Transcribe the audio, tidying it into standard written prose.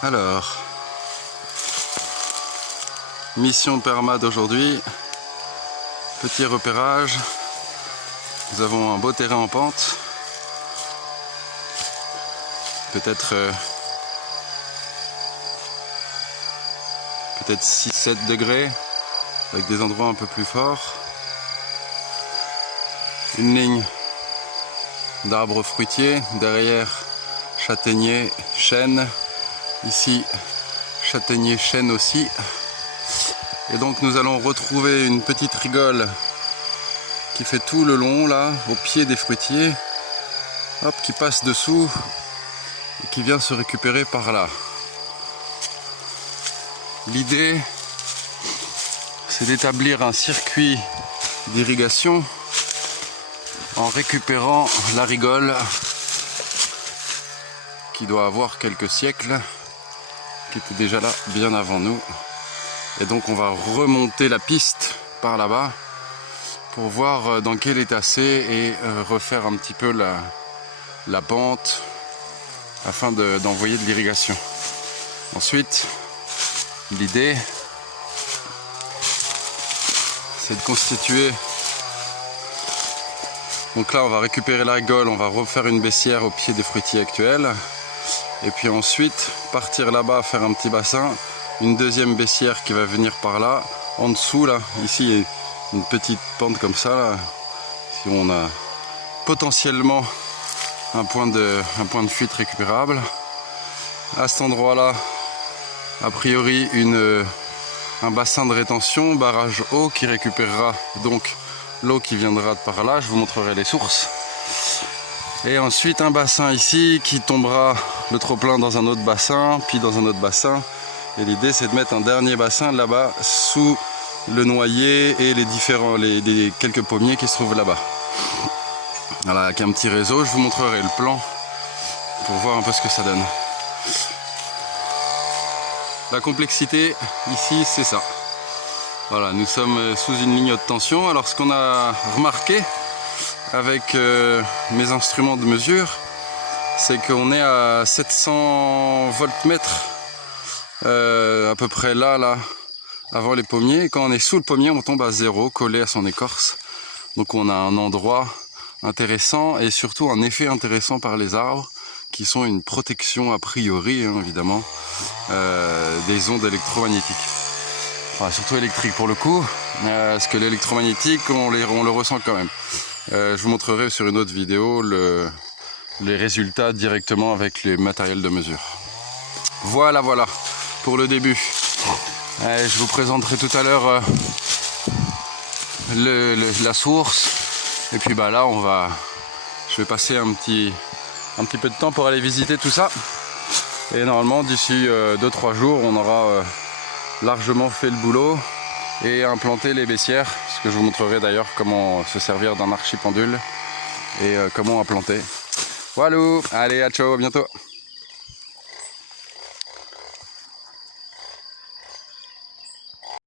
Alors, mission perma d'aujourd'hui, petit repérage. Nous avons un beau terrain en pente, peut-être 6-7 degrés, avec des endroits un peu plus forts. Une ligne d'arbres fruitiers, derrière châtaignier, chêne, ici châtaignier, chêne aussi. Et donc nous allons retrouver une petite rigole qui fait tout le long là, au pied des fruitiers, hop, qui passe dessous et qui vient se récupérer par là. L'idée, c'est d'établir un circuit d'irrigation en récupérant la rigole qui doit avoir quelques siècles, qui était déjà là bien avant nous. Et donc on va remonter la piste par là-bas pour voir dans quel état c'est et refaire un petit peu la pente afin d'envoyer de l'irrigation. Ensuite, l'idée, c'est de constituer. Donc là on va récupérer la rigole, on va refaire une baissière au pied des fruitiers actuels. Et puis ensuite partir là-bas, faire un petit bassin, une deuxième baissière qui va venir par là, en dessous là, ici il y a une petite pente comme ça là. Ici on a potentiellement un point de fuite récupérable. À cet endroit là, a priori un bassin de rétention, barrage eau qui récupérera donc l'eau qui viendra de par là, je vous montrerai les sources. Et ensuite un bassin ici qui tombera le trop-plein dans un autre bassin, puis dans un autre bassin. Et l'idée c'est de mettre un dernier bassin là-bas sous le noyer et les quelques pommiers qui se trouvent là-bas. Voilà, avec un petit réseau, je vous montrerai le plan pour voir un peu ce que ça donne. La complexité ici c'est ça. Voilà, nous sommes sous une ligne haute tension. Alors ce qu'on a remarqué avec mes instruments de mesure, c'est qu'on est à 700 voltmètres à peu près là avant les pommiers. Et quand on est sous le pommier, on tombe à 0, collé à son écorce. Donc on a un endroit intéressant et surtout un effet intéressant par les arbres qui sont une protection a priori, hein, évidemment, des ondes électromagnétiques. Enfin, surtout électriques pour le coup, parce que l'électromagnétique, on le ressent quand même. Je vous montrerai sur une autre vidéo les résultats directement avec les matériels de mesure. Voilà pour le début. Je vous présenterai tout à l'heure la source. Et puis bah là je vais passer un petit peu de temps pour aller visiter tout ça. Et normalement d'ici 2-3 jours on aura largement fait le boulot et implanté les baissières, ce que je vous montrerai d'ailleurs comment se servir d'un archipendule et comment implanter. Voilà, allez à ciao, à bientôt.